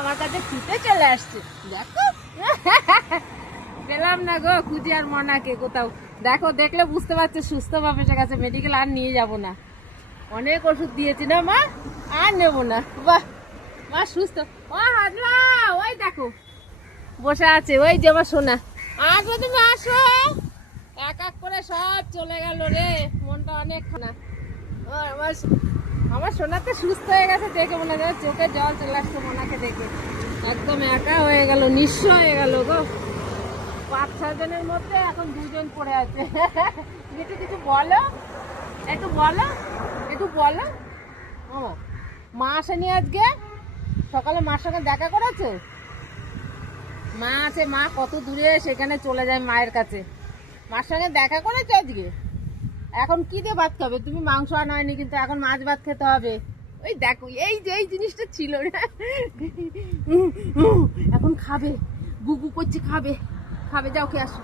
আমার কাছে ছুটে চলে আসছে, দেখো। পেলাম না গো খুঁজি আর মনাকে কোথাও। দেখো, দেখলে বুঝতে পারছো সুস্থ বাপের কাছে, মেডিকেল আর নিয়ে যাব না, অনেক ওষুধ দিয়েছি না মা, আর নেবো না। বাহ, মা সুস্থ। ও হাজরা, ওই দেখো বসে আছে, ওই যে আমার সোনা। আসো তুমি, আসো। এক এক করে সব চলে গেল রে, মনটা অনেক খানা। আমার সোনা তো সুস্থ হয়ে গেছে দেখে মনে হয় চোখে জল চলে আসছে মোনাকে দেখে। একদম একা হয়ে গেল, নিঃস্ব হয়ে গেল গো। 5-6 জনের মধ্যে এখন 2 জন পড়ে আছে। কিছু কিছু বলো, একটু বলো, একটু বলো। মা আসেনি আজকে? সকালে মার সঙ্গে দেখা করেছে? মা আছে, মা কত দূরে, সেখানে চলে যায় মায়ের কাছে। মার সঙ্গে দেখা করেছে আজকে? এখন কি দিয়ে ভাত খাবে তুমি? মাংস আনা হয়নি কিন্তু এখন মাছ ভাত খেতে হবে। ওই দেখো, এই যে এই জিনিসটা ছিল না, এখন খাবে, বুবু করছে, খাবে, খাবে, যাও খেয়ে আসো।